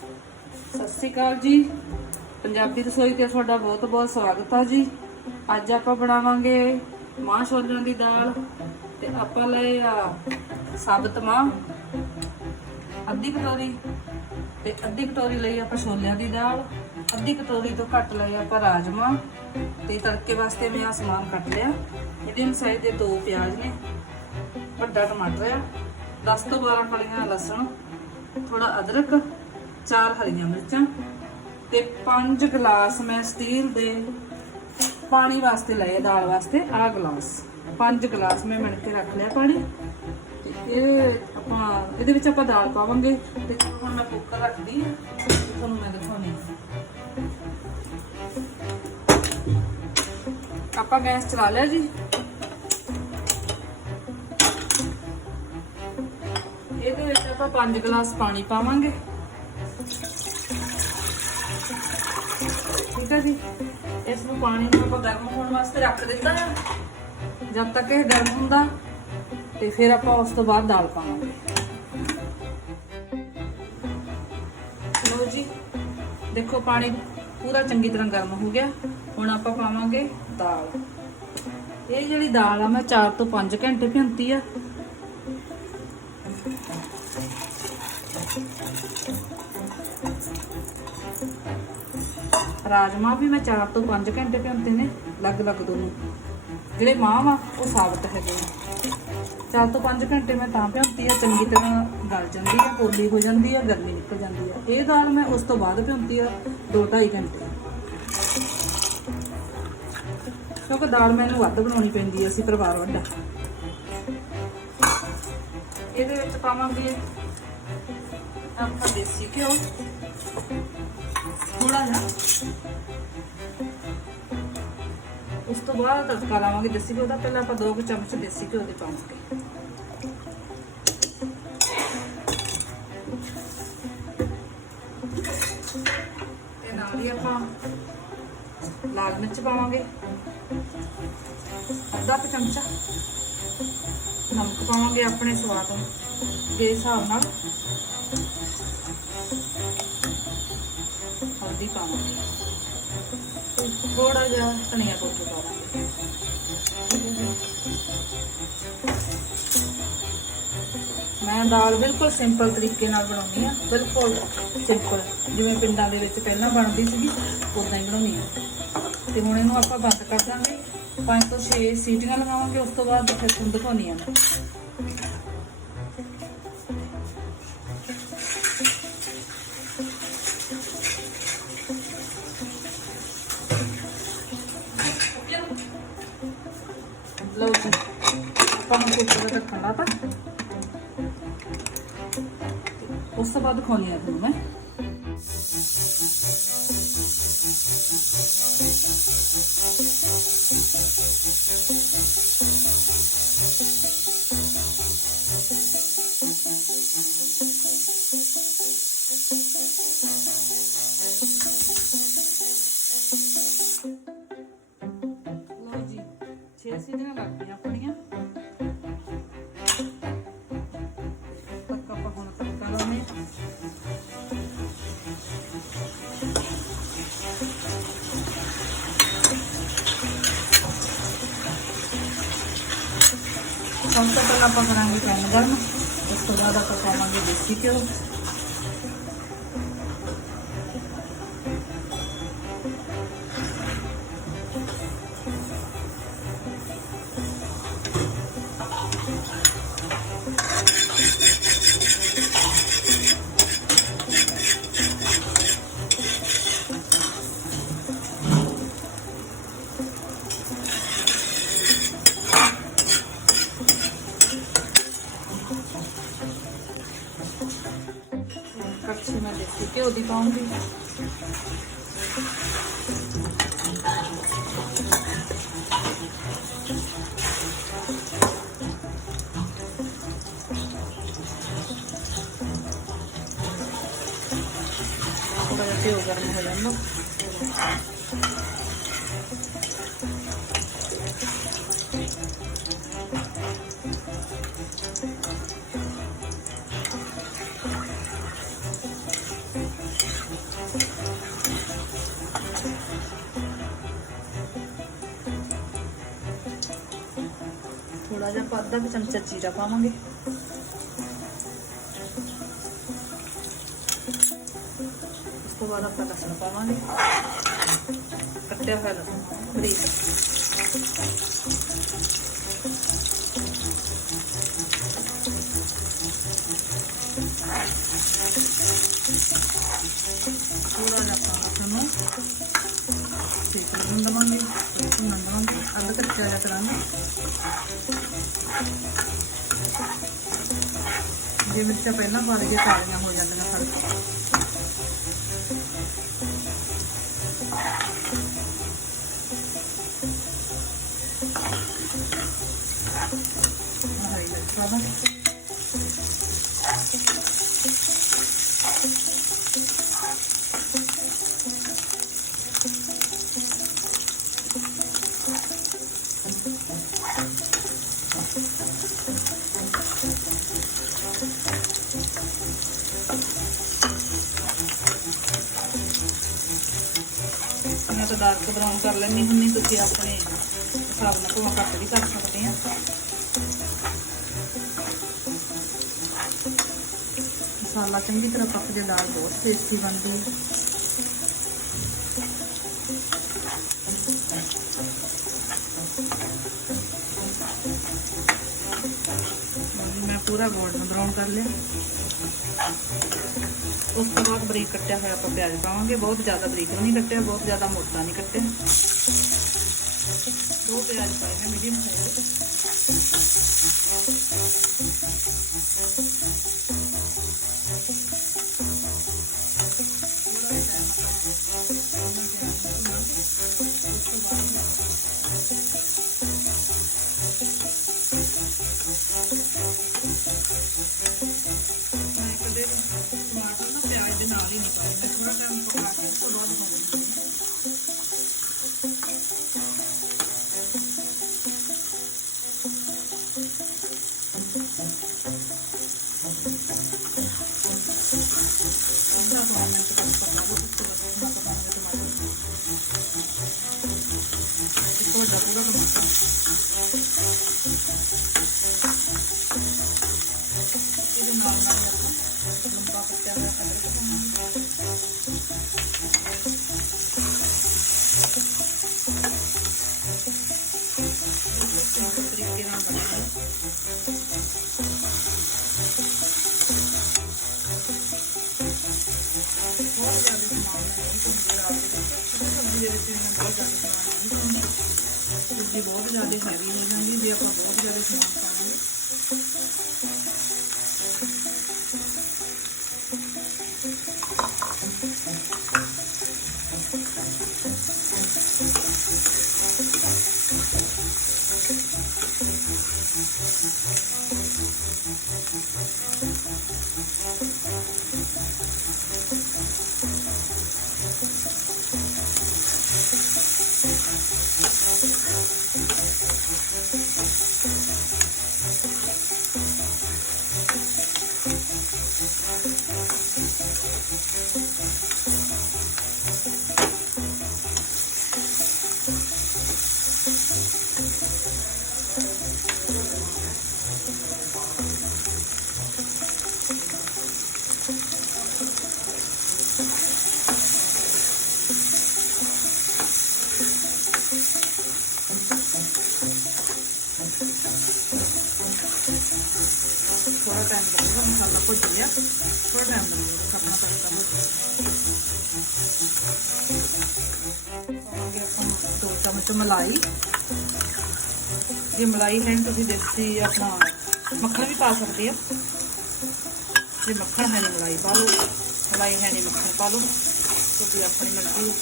ਸਤਿ ਸ਼੍ਰੀ ਅਕਾਲ ਜੀ। ਪੰਜਾਬੀ ਰਸੋਈ ਤੇ ਤੁਹਾਡਾ ਬਹੁਤ ਬਹੁਤ ਸਵਾਗਤ ਹੈ ਜੀ। ਅੱਜ ਆਪਾਂ ਬਣਾਵਾਂਗੇ ਮਾਂ ਛੋਲਿਆਂ ਦੀ ਦਾਲ ਤੇ ਆਪਾਂ ਲਏ ਆ ਸਾਬਤ ਮਾਂ। ਅੱਧੀ ਕਟੋਰੀ ਤੇ ਅੱਧੀ ਕਟੋਰੀ ਲਈ ਆਪਾਂ ਛੋਲਿਆਂ ਦੀ ਦਾਲ, ਅੱਧੀ ਕਟੋਰੀ ਤੋਂ ਘੱਟ ਲਏ ਆਪਾਂ ਰਾਜਮਾ ਤੇ ਤੜਕੇ ਵਾਸਤੇ ਮੈਂ ਆ ਸਮਾਨ ਕੱਟ ਲਿਆ। ਮੀਡੀਅਮ ਸਾਈਜ਼ ਦੇ ਦੋ ਪਿਆਜ਼ ਨੇ, ਵੱਡਾ ਟਮਾਟਰ ਆ 10 ਤੋਂ 12 ਫਲੀਆਂ ਲਸਣ ਥੋੜਾ ਅਦਰਕ ਚਾਰ ਹਰੀਆਂ ਮਿਰਚਾਂ ਤੇ ਪੰਜ ਗਲਾਸ ਮੈਂ ਸਟੀਲ ਦੇ ਪਾਣੀ ਵਾਸਤੇ ਲਏ ਦਾਲ ਵਾਸਤੇ ਆ ਗਲਾਸ। ਪੰਜ ਗਲਾਸ ਮੈਂ ਮਿਣ ਕੇ ਰੱਖ ਲਿਆ ਪਾਣੀ। ਤੇ ਇਹ ਆਪਾਂ, ਇਹਦੇ ਵਿੱਚ ਆਪਾਂ ਦਾਲ ਪਾਵਾਂਗੇ। ਤੇ ਹੁਣ ਮੈਂ ਕੁੱਕਰ ਰੱਖਦੀ ਹਾਂ ਤੇ ਤੁਹਾਨੂੰ ਮੈਂ ਦਿਖਾਉਣੀ ਆਪਾਂ ਗੈਸ ਚਲਾ ਲਿਆ ਜੀ। ਇਹਦੇ ਵਿੱਚ ਆਪਾਂ 5 ਗਲਾਸ ਪਾਣੀ ਪਾਵਾਂਗੇ। ਠੀਕ ਹੈ ਜੀ। ਇਸ ਨੂੰ ਪਾਣੀ ਨੂੰ ਆਪਾਂ ਗਰਮ ਹੋਣ ਵਾਸਤੇ ਰੱਖ ਦਿੱਤਾ ਹੈ। ਜਦ ਤੱਕ ਇਹ ਗਰਮ ਹੁੰਦਾ, ਤੇ ਫਿਰ ਆਪਾਂ ਉਸ ਤੋਂ ਬਾਅਦ ਦਾਲ ਪਾਵਾਂਗੇ। ਲੋ ਜੀ, ਦੇਖੋ ਪਾਣੀ ਪੂਰਾ ਚੰਗੀ ਤਰ੍ਹਾਂ ਗਰਮ ਹੋ ਗਿਆ। ਹੁਣ ਆਪਾਂ ਪਾਵਾਂਗੇ ਦਾਲ। ਇਹ ਜਿਹੜੀ ਦਾਲ ਆ, ਮੈਂ 4 ਤੋਂ 5 ਘੰਟੇ ਭਿਉਂਤੀ ਆ। ਰਾਜਮਾ ਵੀ ਮੈਂ 4 ਤੋਂ 5 ਘੰਟੇ ਭਿਉਂਦੇ ਨੇ ਅਲੱਗ-ਅਲੱਗ ਦੋਨੋਂ। ਜਿਹੜੇ ਮਾਂ ਵਾ, ਉਹ ਸਾਬਤ ਹੈਗੇ ਆ 4 ਤੋਂ 5 ਘੰਟੇ ਮੈਂ ਤਾਂ ਭਿਉਂਦੀ ਆ, ਚੰਗੀ ਤਰ੍ਹਾਂ ਗਲ ਜਾਂਦੀ ਆ, ਪੋਲੀ ਹੋ ਜਾਂਦੀ ਆ, ਗਰਮੀ ਨਿਕਲ ਜਾਂਦੀ ਆ। ਇਹ ਦਾਲ ਮੈਂ ਉਸ ਤੋਂ ਬਾਅਦ ਭਿਉਂਦੀ ਆ 2-2.5 ਘੰਟੇ। ਕਿਉਂਕਿ ਦਾਲ ਮੈਨੂੰ ਵੱਧ ਬਣਾਉਣੀ ਪੈਂਦੀ ਆ, ਅਸੀਂ ਪਰਿਵਾਰ ਵੱਡਾ। ਇਹਦੇ ਵਿੱਚ ਪਾਵਾਂਗੇ ਆਪਾਂ ਦੇਸੀ ਘਿਓ। ਥੋੜਾ ਜਿਹਾ। ਉਸ ਤੋਂ ਬਾਅਦ ਤੜਕਾ ਲਾਵਾਂਗੇ ਦੇਸੀ ਘਿਓ ਦਾ। ਪਹਿਲਾਂ ਆਪਾਂ ਦੋ ਕੁ ਚਮਚ ਦੇਸੀ ਘਿਓ ਦੇ ਪਾਵਾਂਗੇ। ਤੇ ਨਾਲ ਹੀ ਆਪਾਂ ਲਾਲ ਮਿਰਚ ਪਾਵਾਂਗੇ। ਅੱਧਾ ਕੁ ਚਮਚਾ ਨਮਕ ਪਾਵਾਂਗੇ ਆਪਣੇ ਸਵਾਦ ਦੇ ਹਿਸਾਬ ਨਾਲ। ਪਾਵਾਂਗੇ। ਥੋੜਾ ਜਿਹਾ ਧਨੀਆ ਪਾਊਡਰ ਪਾਵਾਂਗੇ। ਮੈਂ ਦਾਲ ਬਿਲਕੁਲ ਸਿੰਪਲ ਤਰੀਕੇ ਨਾਲ ਬਣਾਉਣੀ ਆ ਬਿਲਕੁਲ ਸਿੰਪਲ। ਜਿਵੇਂ ਪਿੰਡਾਂ ਦੇ ਵਿੱਚ ਪਹਿਲਾਂ ਬਣਦੀ ਸੀਗੀ, ਉਦਾਂ ਹੀ ਬਣਾਉਣੀ ਆ ਤੇ ਹੁਣ ਇਹਨੂੰ ਆਪਾਂ ਬੰਦ ਕਰ ਦਾਂਗੇ। 5 ਤੋਂ 6 ਸੀਟੀਆਂ ਲਗਾਵਾਂਗੇ, ਉਸ ਤੋਂ ਬਾਅਦ ਫਿਰ ਤੁਹਾਨੂੰ ਦਿਖਾਉਣੀ ਆ ਉਸ ਤੋਂ ਬਾਅਦ ਸਭ ਤੋਂ ਪਹਿਲਾਂ ਆਪਾਂ ਕਰਾਂਗੇ ਪੈਨ ਗਰਮ ਉਸ ਤੋਂ ਬਾਅਦ ਆਪਾਂ ਪਾਵਾਂਗੇ ਦੇਸੀ ਘਿਓ। ਕੜਛੀ ਮੈਂ ਦੇਸੀ ਘਿਓ ਦੀ ਪਾਉਂਗੀ। ਘਿਓ ਗਰਮ ਹੋ ਜਾਂਦਾ। ਥੋੜਾ ਜਿਹਾ ਆਪਾਂ ਅੱਧਾ ਕੁ ਚਮਚਾ ਜੀਰਾ ਪਾਵਾਂਗੇ। ਉਸ ਤੋਂ ਬਾਅਦ ਆਪਾਂ ਲਸਣ ਪਾਵਾਂਗੇ। ਕੱਟਿਆ ਹੋਇਆ ਲਸਣ, ਬਰੀਕ। ਥੋੜਾ ਜਿਹਾ ਆਪਾਂ ਲਸਣ ਨੂੰ ਸੇਕਣ ਦਵਾਂਗੇ ਦਵਾਂਗੇ। ਅੱਧ ਕੱਚਾ ਜਿਹਾ ਕਰਾਂਗੇ ਜੇ ਮਿਰਚਾਂ ਪਹਿਲਾਂ ਪਾ ਲਈਏ ਕਾਲੀਆਂ ਹੋ ਜਾਂਦੀਆਂ ਮੈਂ ਤਾਂ ਡਾਰਕ ਬਰਾਊਨ ਕਰ ਲੈਣੀ ਹੁੰਦੀ, ਤੁਸੀਂ ਆਪਣੇ ਹਿਸਾਬ ਨਾਲ ਭਾਵੇਂ ਘੱਟ ਵੀ ਕਰ ਸਕਦੇ ਆ। ਮਸਾਲਾ ਚੰਗੀ ਤਰ੍ਹਾਂ ਪੱਕ ਜੇ, ਦਾਲ ਬਹੁਤ ਟੇਸਟੀ ਬਣਦੀ ਹੈ ਹੁਣ ਮੈਂ ਪੂਰਾ ਗੋਲਡਨ ਬਰਾਊਨ ਕਰ ਲਿਆ। ਉਸ ਤੋਂ ਬਾਅਦ ਬਰੀਕ ਕੱਟਿਆ ਹੋਇਆ ਆਪਾਂ ਪਿਆਜ਼ ਪਾਵਾਂਗੇ। ਬਹੁਤ ਜ਼ਿਆਦਾ ਬਰੀਕ ਨਹੀਂ ਕੱਟਿਆ, ਬਹੁਤ ਜ਼ਿਆਦਾ ਮੋਟਾ ਨਹੀਂ ਕੱਟਿਆ। ਦੋ ਪਿਆਜ਼ ਪਾਏ ਮੈਂ ਮੀਡੀਅਮ ਸਾਈਜ਼ ਲੱਗੇਗਾ ਮਸਾਲਾ ਭੁੱਜ ਲਿਆ ਥੋੜਾ ਟਾਈਮ ਲੱਗੇਗਾ ਆਪਣਾ ਤੜਕਾ ਪਾਵਾਂਗੇ ਆਪਾਂ ਦੋ ਚਮਚ ਮਲਾਈ। ਜੇ ਮਲਾਈ ਹੈ ਤੁਸੀਂ ਦੇਸੀ ਆਪਣਾ ਮੱਖਣ ਵੀ ਪਾ ਸਕਦੇ ਆ। ਜੇ ਮੱਖਣ ਹੈ ਨਹੀਂ ਮਲਾਈ ਪਾ ਲਓ। ਮਲਾਈ ਹੈ ਨਹੀਂ ਮੱਖਣ ਪਾ ਲਓ। ਤੁਹਾਡੀ ਆਪਣੀ ਮਰਜ਼ੀ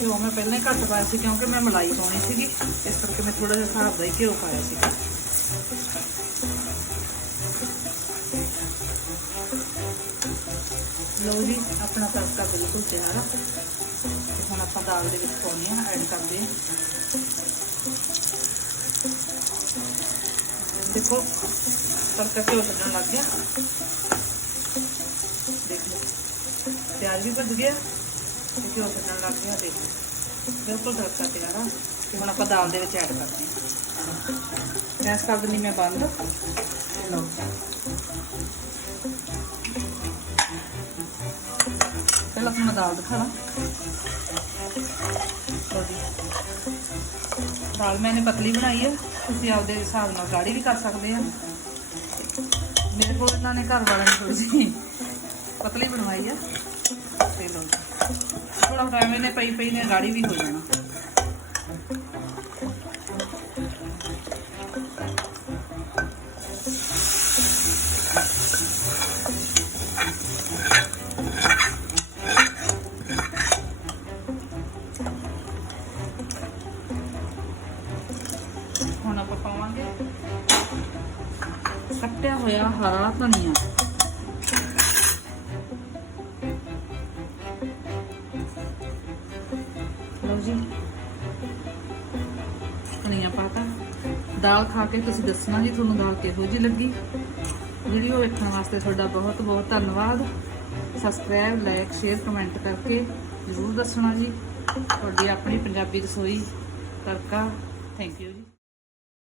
ਘਿਓ ਮੈਂ ਪਹਿਲਾਂ ਹੀ ਘੱਟ ਪਾਇਆ ਸੀ ਕਿਉਂਕਿ ਮੈਂ ਮਲਾਈ ਪਾਉਣੀ ਸੀਗੀ। ਇਸ ਕਰਕੇ ਮੈਂ ਥੋੜਾ ਜਿਹਾ ਹਿਸਾਬ ਦਾ ਹੀ ਘਿਓ ਪਾਇਆ ਸੀ। ਲਓ ਜੀ, ਆਪਣਾ ਤੜਕਾ ਬਿਲਕੁਲ ਤਿਆਰ ਆ। ਤੇ ਹੁਣ ਆਪਾਂ ਦਾਲ ਦੇ ਵਿੱਚ ਪਾਉਣੇ ਆ ਐਡ ਕਰਦੇ ਆ। ਦੇਖੋ, ਤੜਕਾ ਘਿਓ ਛੱਡਣ ਲੱਗ ਗਿਆ। ਦੇਖ ਲਓ। ਪਿਆਜ਼ ਵੀ ਭੱਜ ਗਿਆ। ਤੇ ਘਿਓ ਛੱਡਣ ਲੱਗ ਗਿਆ ਦੇਖ ਬਿਲਕੁਲ ਤੜਕਾ ਤਿਆਰ ਆ ਤੇ ਹੁਣ ਆਪਾਂ ਦਾਲ ਦੇ ਵਿੱਚ ਐਡ ਕਰਦੇ ਹਾਂ ਗੈਸ ਕਰ ਦਿੰਦੀ ਮੈਂ ਬੰਦ। ਲਓ। ਪਹਿਲਾਂ ਤੁਹਾਨੂੰ ਦਾਲ ਦਿਖਾ ਲਾਂ। ਲਓ ਜੀ। ਦਾਲ ਮੈंने ਪਤਲੀ ਬਣਾਈ ਹੈ ਤੁਸੀਂ ਆਪਦੇ ਹਿਸਾਬ ਨਾਲ ਗਾੜੀ ਵੀ ਕਰ ਸਕਦੇ ਆ। ਮੇਰੇ ਕੋਲ ਇਹਨਾਂ ਨੇ ਘਰ ਵਾਲਿਆਂ ਨੇ ਥੋੜੀ ਜਿਹੀ ਪਤਲੀ ਬਣਵਾਈ ਆ। ਤੇ ਲਓ। ਜੀ। ਥੋੜਾ ਟਾਈਮ ਇਹਨੇ ਪਈ ਪਈ ਨੇ ਗਾੜੀ ਵੀ ਹੋ ਜਾਣਾ। ਲਓ ਧਨੀਆ ਪਾਤਾ। ਦਾਲ ਖਾ ਕੇ ਤੁਸੀਂ ਦੱਸਣਾ ਜੀ ਤੁਹਾਨੂੰ ਦਾਲ ਕਿਹੋ ਜਿਹੀ ਲੱਗੀ। ਵੀਡੀਓ ਵੇਖਣ ਵਾਸਤੇ ਤੁਹਾਡਾ ਬਹੁਤ ਬਹੁਤ ਧੰਨਵਾਦ। ਸਬਸਕ੍ਰਾਈਬ ਲਾਈਕ ਸ਼ੇਅਰ ਕਮੈਂਟ ਕਰਕੇ ਜ਼ਰੂਰ ਦੱਸਣਾ ਜੀ। ਤੁਹਾਡੀ ਆਪਣੀ ਪੰਜਾਬੀ ਰਸੋਈ ਤੜਕਾ। ਥੈਂਕ ਯੂ ਜੀ।